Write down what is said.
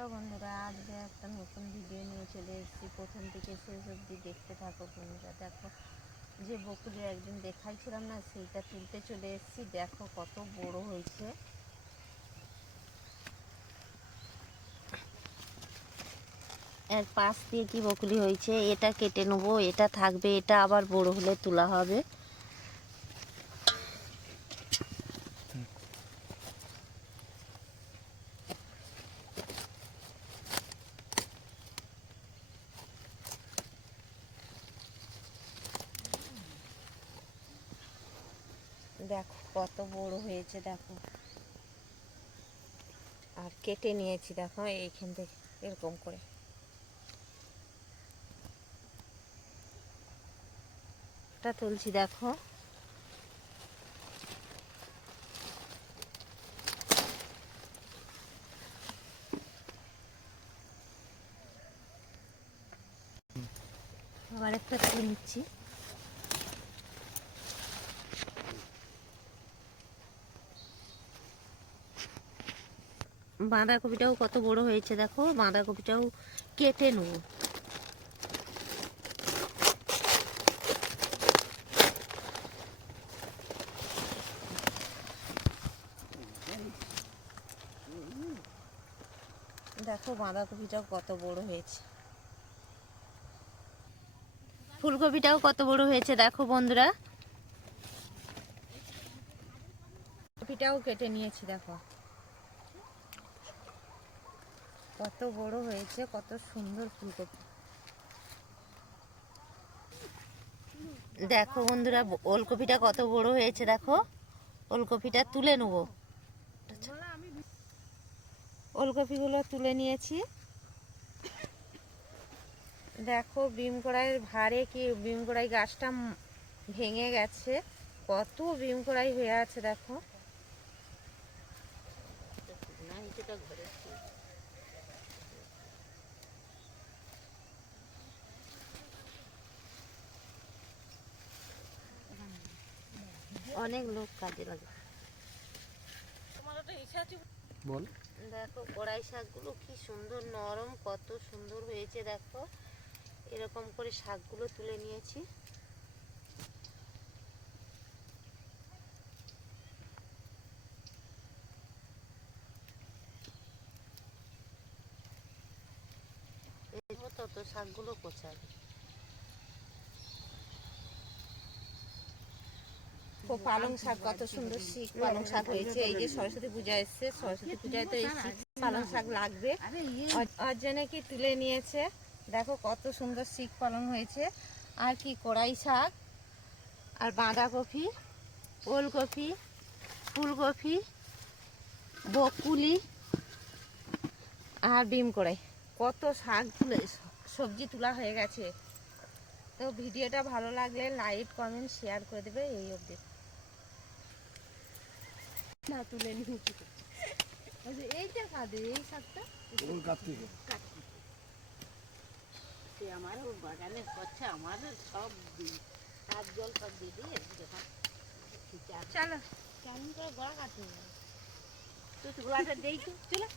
Hello বন্ধুরা, আজকে একটা নতুন ভিডিও নিয়ে চলে এসেছি। প্রথম থেকে শেষ অবধি দেখতে থাকো বন্ধুরা। দেখো, যে বকুলি একদিন দেখাইছিলাম না, সেইটা তুলতে চলে এসেছি। দেখো কত বড় হয়েছে। এর পাশ দিয়ে কি বকুলি হয়েছে? এটা কেটে নেব, এটা থাকবে, এটা আবার বড় হলে তোলা হবে। দেখো, কত বড় হয়েছে, দেখো। আর কেটে নিয়েছি, দেখো, এইখান থেকে, এরকম করে। তুলছি, দেখো। আবার একটা তুলে বাঁধাকপিটাও কত বড় হয়েছে দেখো, বাঁধাকপিটাও কেটে নেব। দেখো বাঁধাকপিটাও কত বড় হয়েছে। ফুলকপিটাও কত বড় হয়েছে দেখো বন্ধুরা। কপিটাও কেটে নিয়েছি দেখো। কত বড় হয়েছে, কত সুন্দর ফুলকপি। দেখো বন্ধুরা, ওলকপিটা কত বড় হয়েছে দেখো। ওলকপিটা তুলে নেব। ওলকপিগুলো তুলে নিয়েছি। দেখো বিম কড়াইয়ের ভারে কি, বিম কড়াই গাছটা ভেঙে গেছে। কত বিম কড়াই হয়ে আছে দেখো। অনেক লোক কাজে লাগে। বল। দেখো কড়াই শাকগুলো কি সুন্দর নরম কত সুন্দর হয়েছে দেখো। এরকম করে শাকগুলো তুলে নিয়েছি। এই তত শাকগুলো কোচাবে ও পালং শাক কত সুন্দর শিখ পালং শাক হয়েছে। এই যে সরস্বতী পূজা এসছে, সরস্বতী পূজায় তো এই পালং শাক লাগবে। জন্য কি তুলে নিয়েছে? দেখো কত সুন্দর শিখ পালং হয়েছে। আর কি কড়াই শাক, আর বাঁধাকপি, ওলকপি, ফুলকপি বকুলি আর ডিম কড়াই। কত শাক তুলে, সবজি তোলা হয়ে গেছে। তো ভিডিওটা ভালো লাগলে লাইক, কমেন্ট, শেয়ার করে দেবে এই অবধি। না তুলে নিয়েছি এইটা কাঁদে এই শাকটা ওর কাছ থেকে। সে আমারও বাগানে করছে আমার সব সাত জল সব দিয়ে দিয়ে চলো। কেমন করে গড়া কাটতে তো গোলাটা দেই তো চলো।